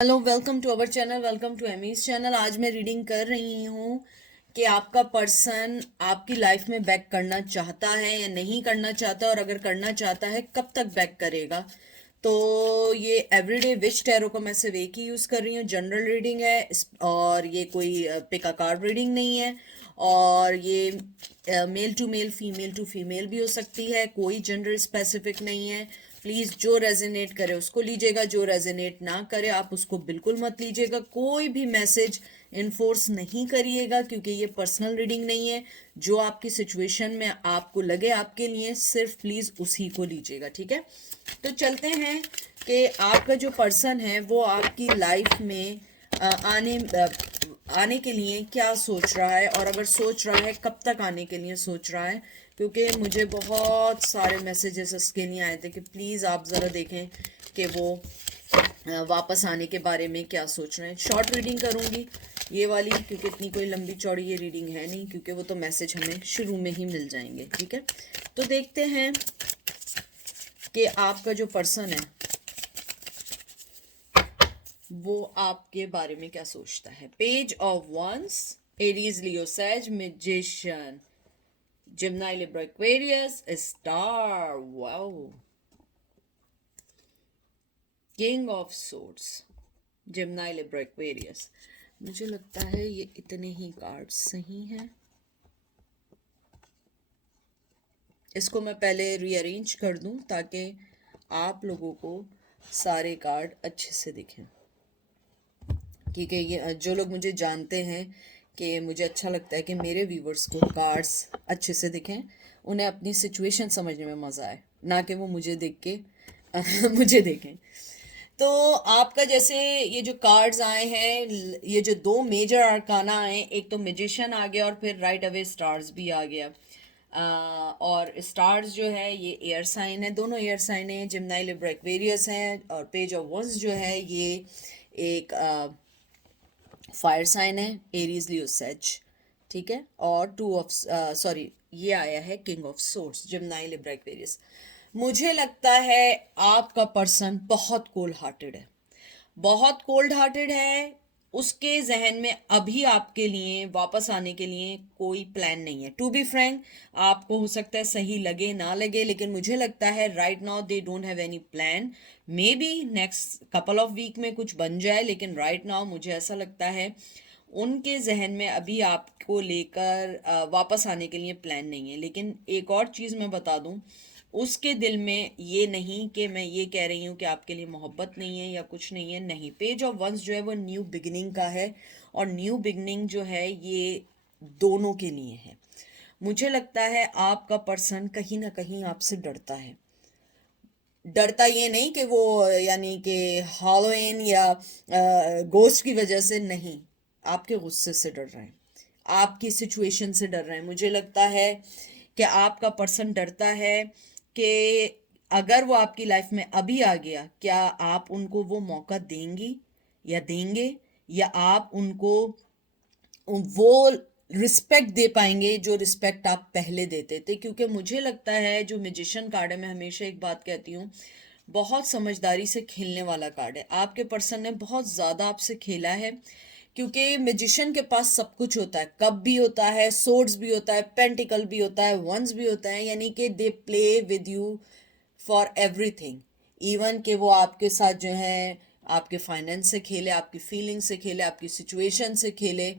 Hello, welcome to our channel, welcome to Amy's channel. आज मैं reading कर रही हूँ कि आपका पर्सन आपकी लाइफ में बैक करना चाहता है या नहीं करना चाहता, और अगर करना चाहता है कब तक बैक करेगा। तो ये एवरीडे विश टैरो को मैं सिर्फ एक ही यूज़ कर रही हूँ, जनरल रीडिंग है और ये कोई पिक अ कार्ड रीडिंग नहीं है। और ये male to male, female to female भी हो सकती है, कोई जेंडर स्पेसिफिक नहीं है। प्लीज जो रेजोनेट करे उसको लीजिएगा, जो रेजोनेट ना करे आप उसको बिल्कुल मत लीजिएगा। कोई भी मैसेज इन्फोर्स नहीं करिएगा क्योंकि ये पर्सनल रीडिंग नहीं है। जो आपकी सिचुएशन में आपको लगे आपके लिए, सिर्फ प्लीज उसी को लीजिएगा, ठीक है। तो चलते हैं कि आपका जो पर्सन है वो आपकी लाइफ में आने के लिए क्या सोच रहा है, और अगर सोच रहा है कब तक आने के लिए सोच रहा है। क्योंकि मुझे बहुत सारे मैसेजेस इसके लिए आए थे कि प्लीज़ आप ज़रा देखें कि वो वापस आने के बारे में क्या सोच रहे हैं। शॉर्ट रीडिंग करूँगी ये वाली, क्योंकि इतनी कोई लंबी चौड़ी ये रीडिंग है नहीं, क्योंकि वो तो मैसेज हमें शुरू में ही मिल जाएंगे, ठीक है। तो देखते हैं कि आपका जो पर्सन है वो आपके बारे में क्या सोचता है। Page of wands, Aries, Leo, sage, magician, Gemini, Libra, Aquarius, Star, wow, King of Swords, Gemini, Libra, Aquarius। मुझे लगता है ये इतने ही कार्ड सही हैं। इसको मैं पहले रीअरेंज कर दूं ताकि आप लोगों को सारे कार्ड अच्छे से दिखें, क्योंकि ये जो लोग मुझे जानते हैं कि मुझे अच्छा लगता है कि मेरे व्यूवर्स को कार्ड्स अच्छे से दिखें, उन्हें अपनी सिचुएशन समझने में मज़ा आए, ना कि वो मुझे देख के मुझे देखें। तो आपका जैसे ये जो कार्ड्स आए हैं, ये जो दो मेजर अरकाना आए, एक तो मैजिशियन आ गया और फिर राइट अवे स्टार्स भी आ गया। और स्टार्स जो है ये एयर साइन है, दोनों एयर साइन है, जिम्नाई, लिब्रा, एक्वेरियस हैं। और पेज ऑफ वंस जो है ये एक फायर साइन है, एरीज, लियो, सेज, ठीक है। और टू ऑफ सॉरी, ये आया है king of swords, Gemini, Libra, Aquarius. मुझे लगता है आपका पर्सन बहुत कोल्ड हार्टेड है, बहुत कोल्ड हार्टेड है। उसके जहन में अभी आपके लिए वापस आने के लिए कोई प्लान नहीं है। टू बी फ्रैंक, आपको हो सकता है सही लगे ना लगे, लेकिन मुझे लगता है right now they don't have any plan. Maybe next couple of week में कुछ बन जाए, लेकिन राइट नाउ मुझे ऐसा लगता है उनके जहन में अभी आपको लेकर वापस आने के लिए प्लान नहीं है। लेकिन एक और चीज़ मैं बता दूं, उसके दिल में ये नहीं कि मैं ये कह रही हूँ कि आपके लिए मोहब्बत नहीं है या कुछ नहीं है, नहीं। पेज ऑफ वंस जो है वो न्यू बिगिनिंग का है, और न्यू बिगिनिंग जो है ये दोनों के लिए है। मुझे लगता है आपका पर्सन कहीं ना कहीं आपसे डरता है। डरता ये नहीं कि वो यानी कि हॉलोइन या गोस्ट की वजह से नहीं, आपके गुस्से से डर रहे हैं, आपकी सिचुएशन से डर रहे हैं। मुझे लगता है कि आपका पर्सन डरता है कि अगर वो आपकी लाइफ में अभी आ गया, क्या आप उनको वो मौका देंगी या देंगे, या आप उनको वो रिस्पेक्ट दे पाएंगे जो रिस्पेक्ट आप पहले देते थे। क्योंकि मुझे लगता है जो मैजिशियन कार्ड है, मैं हमेशा एक बात कहती हूँ, बहुत समझदारी से खेलने वाला कार्ड है। आपके पर्सन ने बहुत ज़्यादा आपसे खेला है, क्योंकि मैजिशियन के पास सब कुछ होता है, कप भी होता है, सोर्ड्स भी होता है, पेंटिकल भी होता है, वंस भी होता है, यानी कि they play with you for everything. Even कि वो आपके साथ जो है आपके फाइनेंस से खेले, आपकी फीलिंग से खेले, आपकी सिचुएशन से खेले,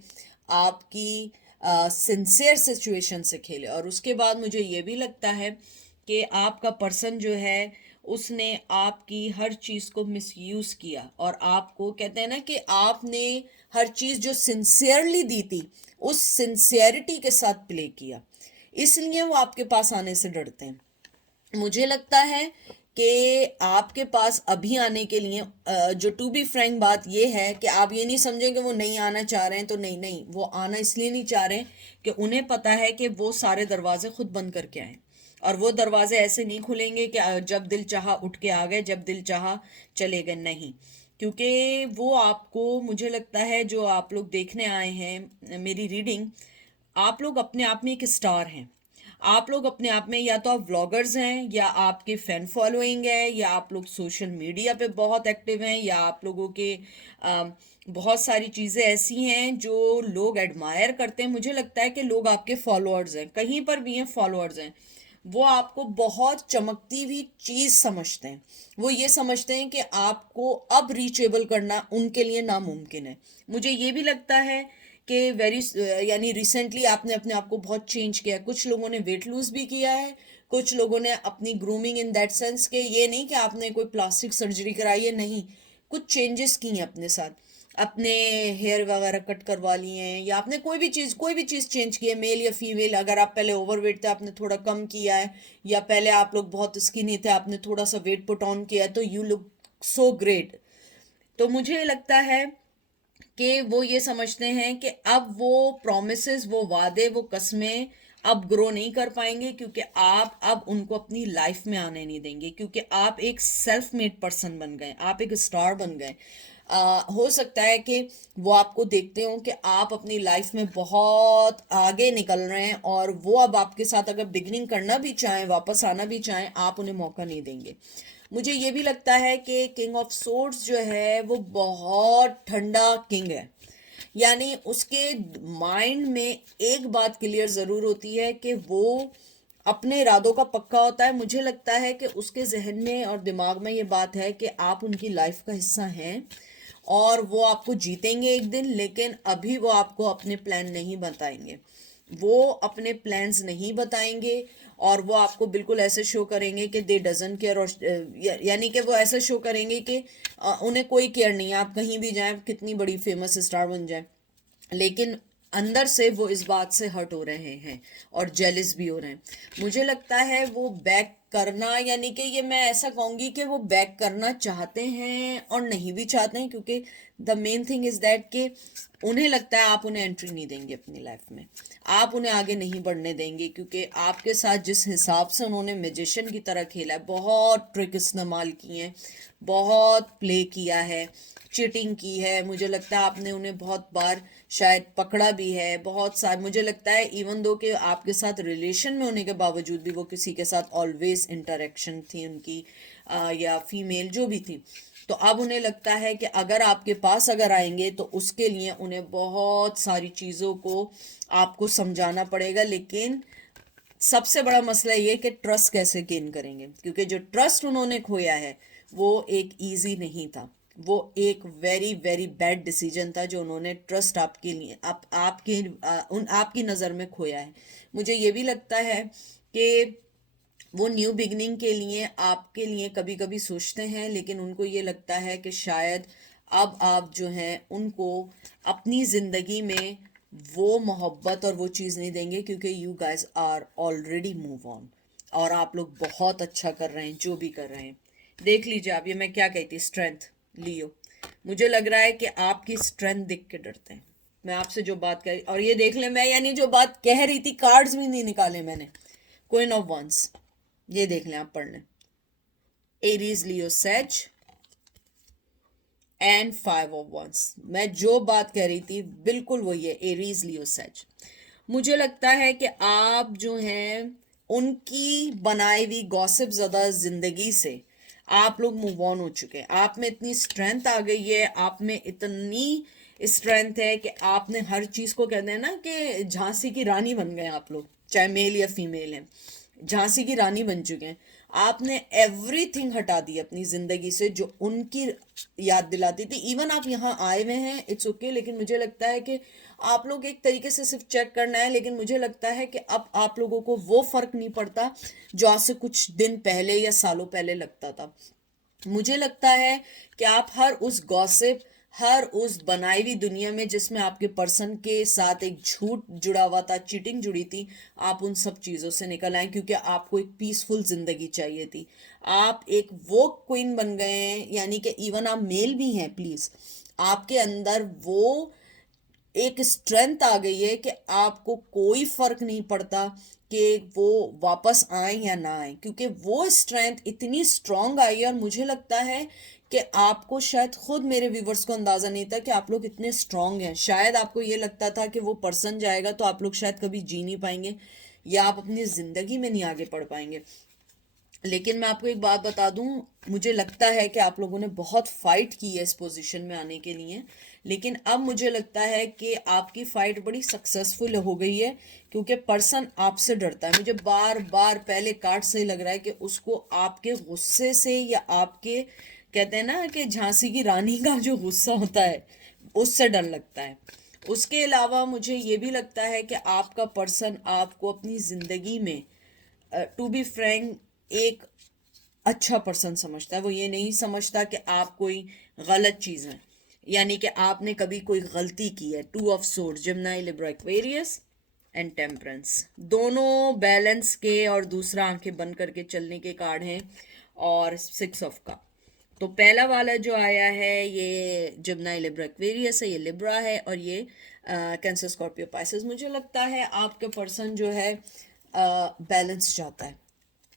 आपकी सिंसियर सिचुएशन से खेले। और उसके बाद मुझे ये भी लगता है कि आपका पर्सन जो है उसने आपकी हर चीज़ को मिसयूज़ किया, और आपको कहते हैं ना कि आपने हर चीज़ जो सिंसियरली दी थी उस सिंसियरिटी के साथ प्ले किया, इसलिए वो आपके पास आने से डरते हैं। मुझे लगता है कि आपके पास अभी आने के लिए जो टू बी फ्रैंक बात ये है कि आप ये नहीं समझें कि वो नहीं आना चाह रहे हैं, तो नहीं नहीं, वो आना इसलिए नहीं चाह रहे कि उन्हें पता है कि वो सारे दरवाजे खुद बंद करके आए, और वो दरवाजे ऐसे नहीं खुलेंगे कि जब दिल चाहा उठ के आ गए, जब दिल चाहा चले गए, नहीं। क्योंकि वो आपको, मुझे लगता है जो आप लोग देखने आए हैं मेरी रीडिंग, आप लोग अपने आप में एक स्टार हैं। आप लोग अपने आप में या तो आप व्लॉगर्स हैं, या आपके फैन फॉलोइंग है, या आप लोग सोशल मीडिया पे बहुत एक्टिव हैं, या आप लोगों के बहुत सारी चीज़ें ऐसी हैं जो लोग एडमायर करते हैं। मुझे लगता है कि लोग आपके फॉलोअर्स हैं, कहीं पर भी हैं फॉलोअर्स हैं, वो आपको बहुत चमकती हुई चीज़ समझते हैं। वो ये समझते हैं कि आपको अब रीचेबल करना उनके लिए नामुमकिन है। मुझे ये भी लगता है कि यानी रिसेंटली आपने अपने आप को बहुत चेंज किया है। कुछ लोगों ने वेट लूज भी किया है, कुछ लोगों ने अपनी ग्रूमिंग इन दैट सेंस के, ये नहीं कि आपने कोई प्लास्टिक सर्जरी कराई है, नहीं, कुछ चेंजेस की हैं अपने साथ, अपने हेयर वगैरह कट करवा लिए हैं, या आपने कोई भी चीज़ चेंज की है, मेल या फीमेल। अगर आप पहले ओवरवेट थे, आपने थोड़ा कम किया है, या पहले आप लोग बहुत स्किनी थे, आपने थोड़ा सा वेट पुट ऑन किया है, तो यू लुक सो ग्रेट। तो मुझे लगता है कि वो ये समझते हैं कि अब वो प्रॉमिसेस, वो वादे, वो कस्में अब ग्रो नहीं कर पाएंगे, क्योंकि आप अब उनको अपनी लाइफ में आने नहीं देंगे, क्योंकि आप एक सेल्फ मेड पर्सन बन गए, आप एक स्टार बन गए। हो सकता है कि वो आपको देखते हो कि आप अपनी लाइफ में बहुत आगे निकल रहे हैं, और वो अब आपके साथ अगर बिगनिंग करना भी चाहें, वापस आना भी चाहें, आप उन्हें मौका नहीं देंगे। मुझे ये भी लगता है कि किंग ऑफ सोर्ड्स जो है वो बहुत ठंडा किंग है, यानी उसके माइंड में एक बात क्लियर ज़रूर होती है कि वो अपने इरादों का पक्का होता है। मुझे लगता है कि उसके जहन में और दिमाग में ये बात है कि आप उनकी लाइफ का हिस्सा हैं, और वो आपको जीतेंगे एक दिन, लेकिन अभी वो आपको अपने प्लान नहीं बताएंगे, वो अपने प्लान्स नहीं बताएंगे, और वो आपको बिल्कुल ऐसे शो करेंगे कि दे डजन केयर, और यानी कि वो ऐसा शो करेंगे कि उन्हें कोई केयर नहीं है, आप कहीं भी जाएं, कितनी बड़ी फेमस स्टार बन जाए, लेकिन अंदर से वो इस बात से हर्ट हो रहे हैं और जेलिस भी हो रहे हैं। मुझे लगता है वो बैक करना, यानी कि ये मैं ऐसा कहूँगी कि वो बैक करना चाहते हैं और नहीं भी चाहते हैं, क्योंकि the main thing is that कि उन्हें लगता है आप उन्हें एंट्री नहीं देंगे अपनी लाइफ में, आप उन्हें आगे नहीं बढ़ने देंगे, क्योंकि आपके साथ जिस हिसाब से उन्होंने मैजिशियन की तरह खेला है, बहुत ट्रिक इस्तेमाल किए हैं, बहुत प्ले किया है, चीटिंग की है, मुझे लगता है आपने उन्हें बहुत बार शायद पकड़ा भी है, बहुत सारे, मुझे लगता है इवन दो कि आपके साथ रिलेशन में होने के बावजूद भी वो किसी के साथ ऑलवेज इंटरेक्शन थी उनकी, या फीमेल जो भी थी। तो अब उन्हें लगता है कि अगर आपके पास अगर आएंगे तो उसके लिए उन्हें बहुत सारी चीज़ों को आपको समझाना पड़ेगा, लेकिन सबसे बड़ा मसला ये कि ट्रस्ट कैसे गेन करेंगे, क्योंकि जो ट्रस्ट उन्होंने खोया है वो एक इजी नहीं था, वो एक वेरी वेरी बैड डिसीजन था जो उन्होंने ट्रस्ट आपके लिए आपके उन आपकी नज़र में खोया है। मुझे ये भी लगता है कि वो न्यू बिगनिंग के लिए आपके लिए कभी कभी सोचते हैं, लेकिन उनको ये लगता है कि शायद अब आप जो हैं उनको अपनी ज़िंदगी में वो मोहब्बत और वो चीज़ नहीं देंगे, क्योंकि you guys are already move on, और आप लोग बहुत अच्छा कर रहे हैं जो भी कर रहे हैं। देख लीजिए आप, ये मैं क्या कहती, स्ट्रेंथ लियो, मुझे लग रहा है कि आपकी स्ट्रेंथ देख के डरते हैं। मैं आपसे जो बात करी, और ये देख ले, मैं यानी जो बात कह रही थी, कार्ड्स भी नहीं निकाले मैंने, क्वीन ऑफ वंस, ये देख लें आप, पढ़ लें, Aries Leo sage and five of once. मैं जो बात कह रही थी बिल्कुल वही है, एरीज लियो सेज। मुझे लगता है कि आप जो हैं उनकी बनाई हुई गॉसिप ज़्यादा जिंदगी से आप लोग मूव ऑन हो चुके हैं, आप में इतनी स्ट्रेंथ आ गई है, आप में इतनी स्ट्रेंथ है कि आपने हर चीज़ को, कहते हैं ना कि झांसी की रानी बन गए आप लोग, चाहे मेल या फीमेल हैं, झांसी की रानी बन चुके हैं। आपने एवरीथिंग हटा दी अपनी जिंदगी से जो उनकी याद दिलाती थी। इवन आप यहाँ आए हुए हैं, इट्स ओके, लेकिन मुझे लगता है कि आप लोग एक तरीके से सिर्फ चेक करना है, लेकिन मुझे लगता है कि अब आप लोगों को वो फर्क नहीं पड़ता जो आज से कुछ दिन पहले या सालों पहले लगता था। मुझे लगता है कि आप हर उस गॉसिप, हर उस बनाई हुई दुनिया में जिसमें आपके पर्सन के साथ एक झूठ जुड़ा हुआ था, चीटिंग जुड़ी थी, आप उन सब चीज़ों से निकल आए, क्योंकि आपको एक पीसफुल जिंदगी चाहिए थी। आप एक वो क्वीन बन गए हैं, यानी कि इवन आप मेल भी हैं, प्लीज़, आपके अंदर वो एक स्ट्रेंथ आ गई है कि आपको कोई फर्क नहीं पड़ता कि वो वापस आए या ना आए, क्योंकि वो स्ट्रेंथ इतनी स्ट्रांग आई है। और मुझे लगता है कि आपको शायद खुद, मेरे व्यूवर्स को अंदाज़ा नहीं था कि आप लोग इतने स्ट्रांग हैं। शायद आपको ये लगता था कि वो पर्सन जाएगा तो आप लोग शायद कभी जी नहीं पाएंगे, या आप अपनी ज़िंदगी में नहीं आगे बढ़ पाएंगे। लेकिन मैं आपको एक बात बता दूं, मुझे लगता है कि आप लोगों ने बहुत फाइट की है इस पोजीशन में आने के लिए, लेकिन अब मुझे लगता है कि आपकी फाइट बड़ी सक्सेसफुल हो गई है, क्योंकि पर्सन आपसे डरता है। मुझे बार बार पहले कार्ड से लग रहा है कि उसको आपके गुस्से से, या आपके कहते हैं ना कि झांसी की रानी का जो गुस्सा होता है उससे डर लगता है। उसके अलावा मुझे ये भी लगता है कि आपका पर्सन आपको अपनी ज़िंदगी में टू बी फ्रैंक एक अच्छा पर्सन समझता है। वो ये नहीं समझता कि आप कोई गलत चीज़ है, यानी कि आपने कभी कोई गलती की है। Two of swords, Gemini, Libra, Aquarius and temperance, दोनों बैलेंस के और दूसरा आंखें बंद करके चलने के कार्ड हैं। और 6 ऑफ कप, तो पहला वाला जो आया है ये जेमिनी, लिब्रा, एक्वेरियस है, ये लिब्रा है, और ये कैंसर, स्कॉर्पियो, पाइसेस। मुझे लगता है आपके पर्सन जो है बैलेंस चाहता है।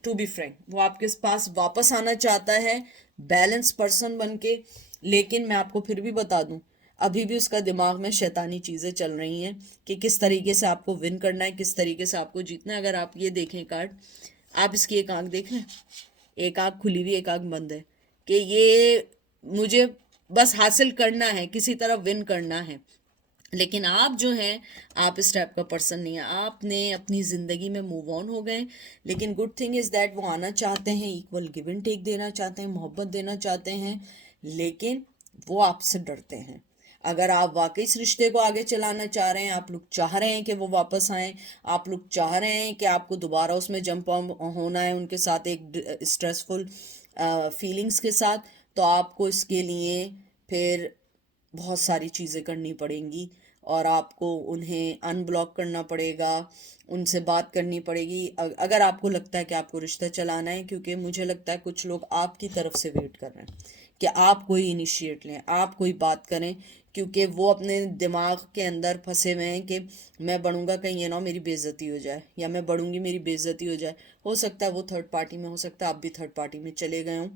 टू बी फ्रैंक, वो आपके पास वापस आना चाहता है बैलेंस पर्सन बन के। लेकिन मैं आपको फिर भी बता दूं, अभी भी उसका दिमाग में शैतानी चीज़ें चल रही हैं कि किस तरीके से आपको विन करना है, किस तरीके से आपको जीतना है। अगर आप ये देखें कार्ड, आप इसकी एक आंख देख लें, एक आंख खुली हुई, एक आंख बंद है, कि ये मुझे बस हासिल करना है, किसी तरह विन करना है। लेकिन आप जो हैं, आप इस टाइप का पर्सन नहीं है। आपने अपनी ज़िंदगी में मूव ऑन हो गए। लेकिन गुड थिंग इज़ दैट वो आना चाहते हैं, इक्वल गिव एंड टेक देना चाहते हैं, मोहब्बत देना चाहते हैं, लेकिन वो आपसे डरते हैं। अगर आप वाकई इस रिश्ते को आगे चलाना चाह रहे हैं, आप लोग चाह रहे हैं कि वो वापस आएँ, आप लोग चाह रहे हैं कि आपको दोबारा उसमें जंप होना है उनके साथ एक स्ट्रेसफुल फीलिंग्स के साथ, तो आपको इसके लिए फिर बहुत सारी चीज़ें करनी पड़ेंगी। और आपको उन्हें अनब्लॉक करना पड़ेगा, उनसे बात करनी पड़ेगी, अगर आपको लगता है कि आपको रिश्ता चलाना है। क्योंकि मुझे लगता है कुछ लोग आपकी तरफ से वेट कर रहे हैं कि आप कोई इनिशिएट लें, आप कोई बात करें, क्योंकि वो अपने दिमाग के अंदर फंसे हुए हैं कि मैं बढ़ूंगा कहीं ये ना मेरी बेइज्जती हो जाए, या मैं बढ़ूंगी मेरी बेइज्जती हो जाए। हो सकता है वो थर्ड पार्टी में, हो सकता है आप भी थर्ड पार्टी में चले गए हों,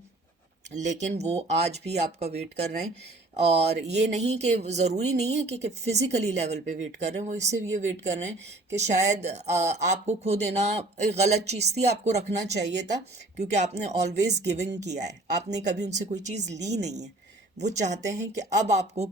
लेकिन वो आज भी आपका वेट कर रहे हैं। और ये नहीं कि ज़रूरी नहीं है कि फिज़िकली लेवल पे वेट कर रहे हैं, वो इससे ये वेट कर रहे हैं कि शायद आपको खो देना एक गलत चीज़ थी, आपको रखना चाहिए था, क्योंकि आपने ऑलवेज गिविंग किया है, आपने कभी उनसे कोई चीज़ ली नहीं है। वो चाहते हैं कि अब आपको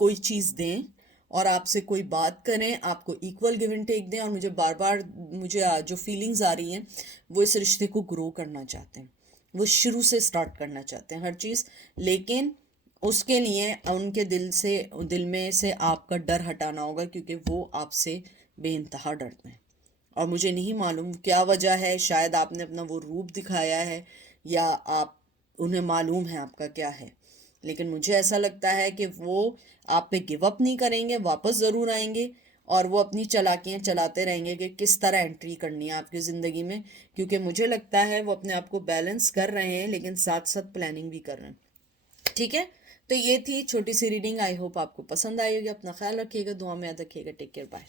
कोई चीज़ दें और आपसे कोई बात करें, आपको इक्वल गिव एंड टेक दें। और मुझे बार बार मुझे जो फीलिंग्स आ रही हैं, वो इस रिश्ते को ग्रो करना चाहते हैं, वो शुरू से स्टार्ट करना चाहते हैं हर चीज़। लेकिन उसके लिए उनके दिल में से आपका डर हटाना होगा, क्योंकि वो आपसे बेइंतहा डरते हैं। और मुझे नहीं मालूम क्या वजह है, शायद आपने अपना वो रूप दिखाया है, या आप उन्हें मालूम है आपका क्या है। लेकिन मुझे ऐसा लगता है कि वो आप पे गिव अप नहीं करेंगे, वापस ज़रूर आएंगे, और वो अपनी चालाकियाँ चलाते रहेंगे कि किस तरह एंट्री करनी है आपकी ज़िंदगी में। क्योंकि मुझे लगता है वो अपने आप को बैलेंस कर रहे हैं, लेकिन साथ साथ प्लानिंग भी कर रहे हैं। ठीक है, तो ये थी छोटी सी रीडिंग। आई होप आपको पसंद आई होगी। अपना ख्याल रखिएगा, दुआ में याद रखिएगा। Take care, bye.